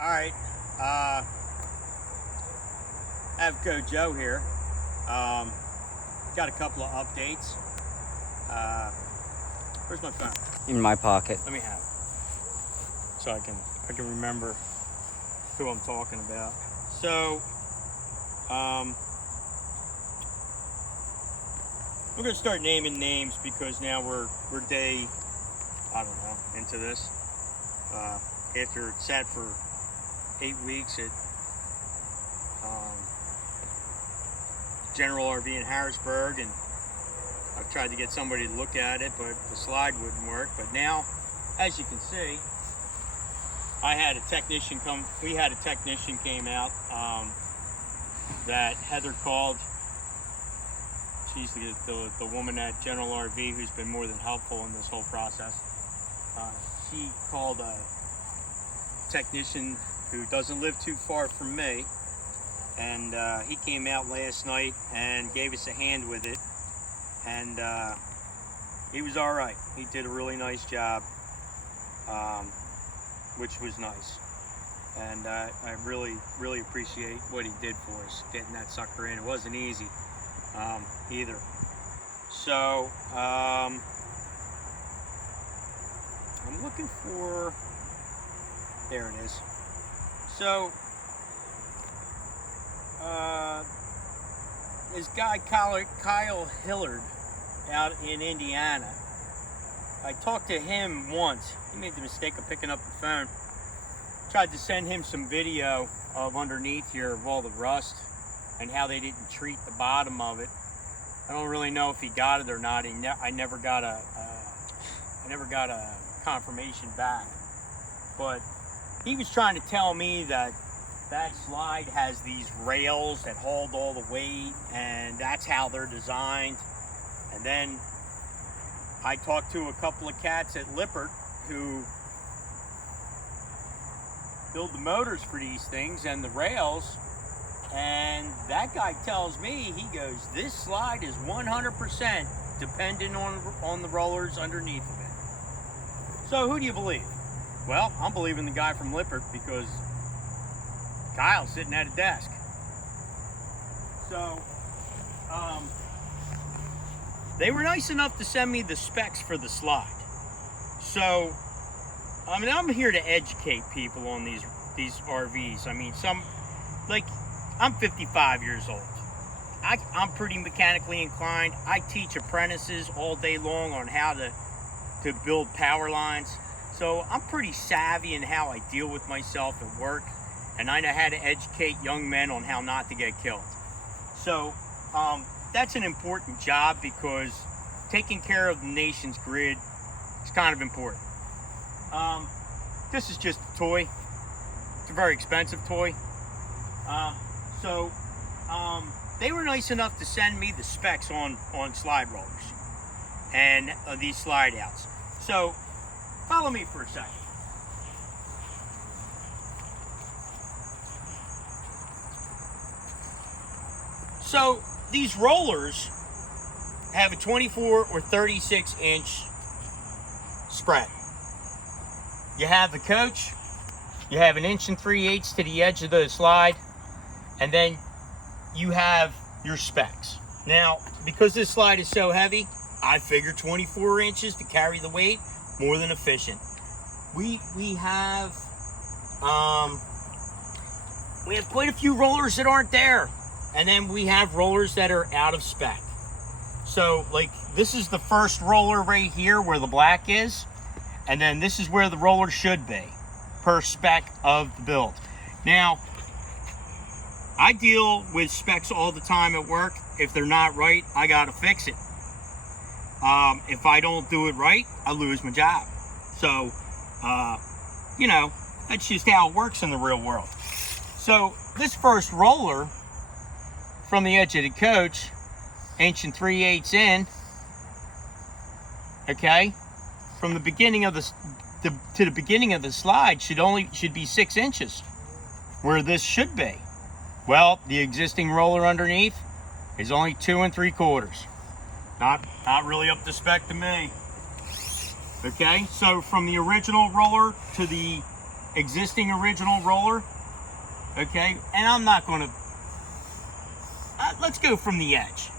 Alright, I have Go Joe here. Got a couple of updates. Where's my phone? In my pocket. Let me have it. So I can remember who I'm talking about. So, we're gonna start naming names because now we're day, I don't know, into this. After it sat for 8 weeks at General RV in Harrisburg, and I've tried to get somebody to look at it, but the slide wouldn't work. But now, as you can see, we had a technician came out that Heather called. She's the woman at General RV who's been more than helpful in this whole process. She called a technician who doesn't live too far from me, and he came out last night and gave us a hand with it, and he was all right. He did a really nice job, which was nice, and I really appreciate what he did for us, getting that sucker in. It wasn't easy either. So I'm looking for, there it is. So this guy Kyle Hillard out in Indiana, I talked to him once. He made the mistake of picking up the phone. Tried to send him some video of underneath here of all the rust and how they didn't treat the bottom of it. I don't really know if he got it or not. I never got a confirmation back. But he was trying to tell me that that slide has these rails that hold all the weight, and that's how they're designed. And then I talked to a couple of cats at Lippert who build the motors for these things and the rails, and that guy tells me, he goes, this slide is 100% dependent on the rollers underneath of it. So who do you believe? Well, I'm believing the guy from Lippert because Kyle's sitting at a desk. So they were nice enough to send me the specs for the slide. So I mean, I'm here to educate people on these RVs. I mean, I'm 55 years old. I'm pretty mechanically inclined. I teach apprentices all day long on how to build power lines. So I'm pretty savvy in how I deal with myself at work, and I know how to educate young men on how not to get killed. So that's an important job because taking care of the nation's grid is kind of important. This is just a toy. It's a very expensive toy. So they were nice enough to send me the specs on slide rollers and these slide outs. So follow me for a second. So these rollers have a 24 or 36 inch spread. You have the coach, you have 1 3/8 inches to the edge of the slide, and then you have your specs. Now, because this slide is so heavy, I figure 24 inches to carry the weight, more than efficient. We have quite a few rollers that aren't there, and then we have rollers that are out of spec. So, like, this is the first roller right here where the black is, and then this is where the roller should be per spec of the build. Now, I deal with specs all the time at work. If they're not right, I gotta fix it. If I don't do it right, I lose my job. So, that's just how it works in the real world. So this first roller from the edge of the coach, 1 3/8 inches in, okay, from the beginning of to the beginning of the slide should be 6 inches, where this should be. Well, the existing roller underneath is only 2 3/4. Not really up to spec to me. Okay, so from the original roller to the existing original roller, okay? And I'm not going to, let's go from the edge.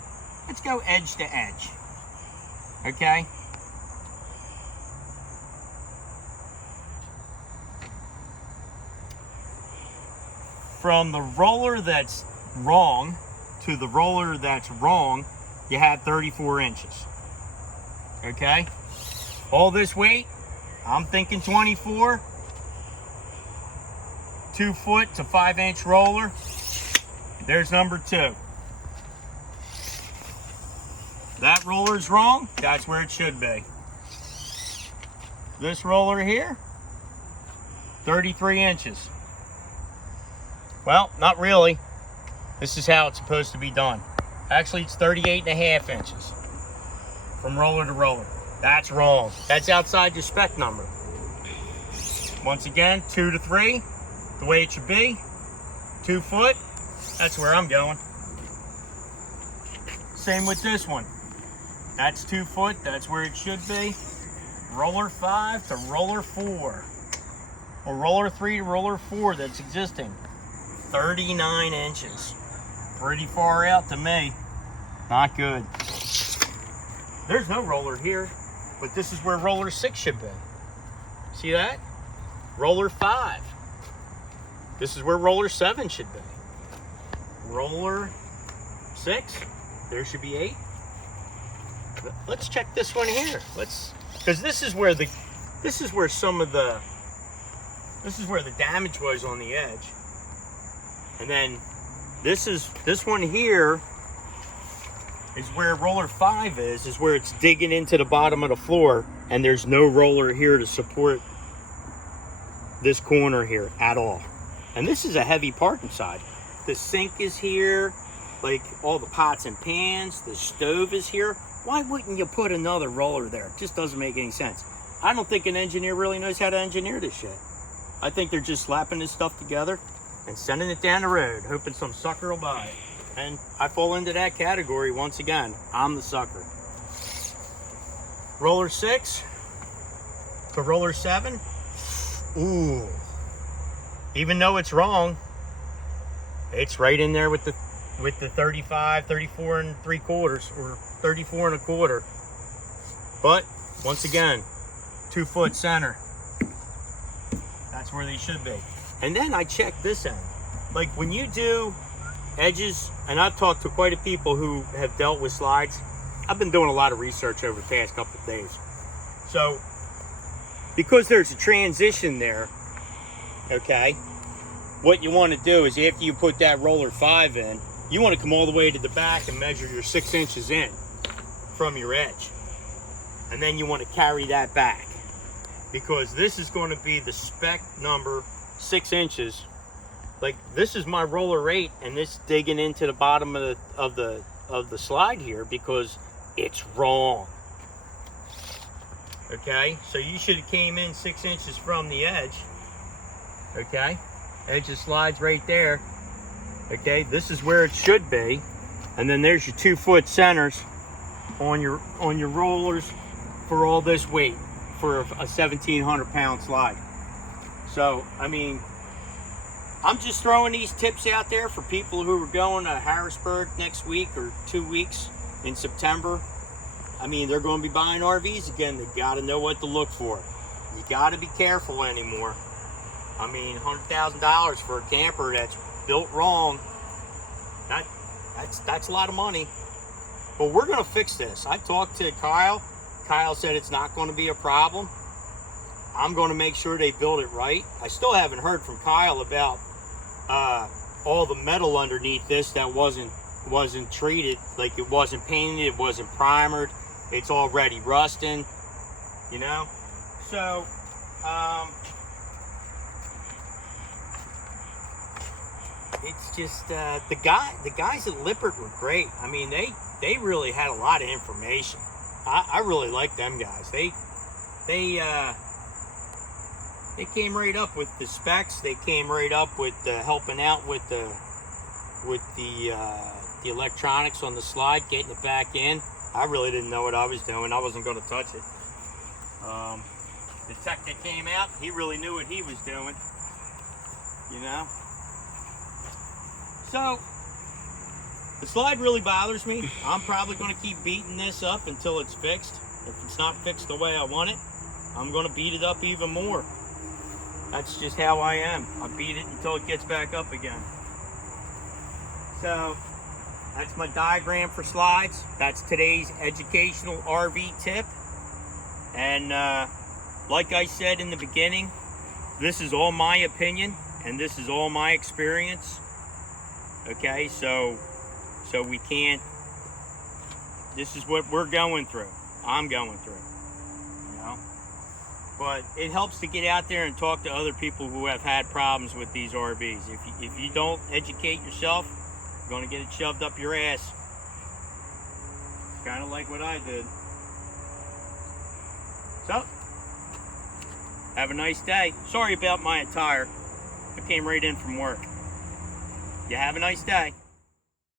Let's go edge to edge, okay? From the roller that's wrong to the roller that's wrong, you have 34 inches, okay? All this weight, I'm thinking 24, 2 foot to 5 inch roller. There's number 2. That roller's wrong, that's where it should be. This roller here, 33 inches. Well, not really. This is how it's supposed to be done. Actually, it's 38.5 inches from roller to roller. That's wrong. That's outside your spec number. Once again, 2 to 3, the way it should be. 2 foot, that's where I'm going. Same with this one. That's 2 foot, that's where it should be. Roller 5 to roller 4. Or roller 3 to roller 4 that's existing. 39 inches. Pretty far out to me. Not good. There's no roller here, but this is where roller 6 should be. See that? Roller 5. This is where roller 7 should be. Roller 6. There should be 8. Let's check this one here. Because this is where the damage was on the edge. And then this one here is where roller 5 is where it's digging into the bottom of the floor, and there's no roller here to support this corner here at all. And this is a heavy part inside. The sink is here, like all the pots and pans, the stove is here. Why wouldn't you put another roller there? It just doesn't make any sense. I don't think an engineer really knows how to engineer this shit. I think they're just slapping this stuff together and sending it down the road, hoping some sucker will buy it. And I fall into that category once again. I'm the sucker. Roller 6 to roller 7. Ooh. Even though it's wrong, it's right in there with the 35, 34 and 3/4 or 34 and 1/4. But once again, 2 foot center. That's where they should be. And then I check this end. Like when you do edges, and I've talked to quite a few people who have dealt with slides. I've been doing a lot of research over the past couple of days. So, because there's a transition there, okay, what you want to do is after you put that roller 5 in, you want to come all the way to the back and measure your 6 inches in from your edge. And then you want to carry that back, because this is going to be the spec number 6 inches. Like this is my roller 8, and this digging into the bottom of the slide here because it's wrong. Okay, so you should have came in 6 inches from the edge. Okay, edge of slides right there. Okay, this is where it should be, and then there's your 2 foot centers on your rollers for all this weight for a 1,700 pound slide. So I mean, I'm just throwing these tips out there for people who are going to Harrisburg next week or 2 weeks in September. I mean, they're going to be buying RVs again. They got to know what to look for. You got to be careful anymore. I mean, $100,000 for a camper that's built wrong, that's a lot of money. But we're going to fix this. I talked to Kyle. Kyle said it's not going to be a problem. I'm going to make sure they build it right. I still haven't heard from Kyle about all the metal underneath this that wasn't treated, like it wasn't painted, it wasn't primered, it's already rusting, you know. So it's just the guys at Lippert were great. I mean, they really had a lot of information. I really like them guys. They came right up with the specs. They came right up with helping out with the electronics on the slide, getting it back in. I really didn't know what I was doing. I wasn't going to touch it. the tech that came out, he really knew what he was doing, you know. So the slide really bothers me. I'm probably going to keep beating this up until it's fixed. If it's not fixed the way I want it, I'm going to beat it up even more. That's just how I am. I beat it until it gets back up again. So that's my diagram for slides. That's today's educational RV tip. And like I said in the beginning, this is all my opinion and this is all my experience. Okay, so we can't, this is what we're going through. I'm going through, you know. But it helps to get out there and talk to other people who have had problems with these RVs. If you don't educate yourself, you're going to get it shoved up your ass. Kind of like what I did. So, have a nice day. Sorry about my attire. I came right in from work. You have a nice day.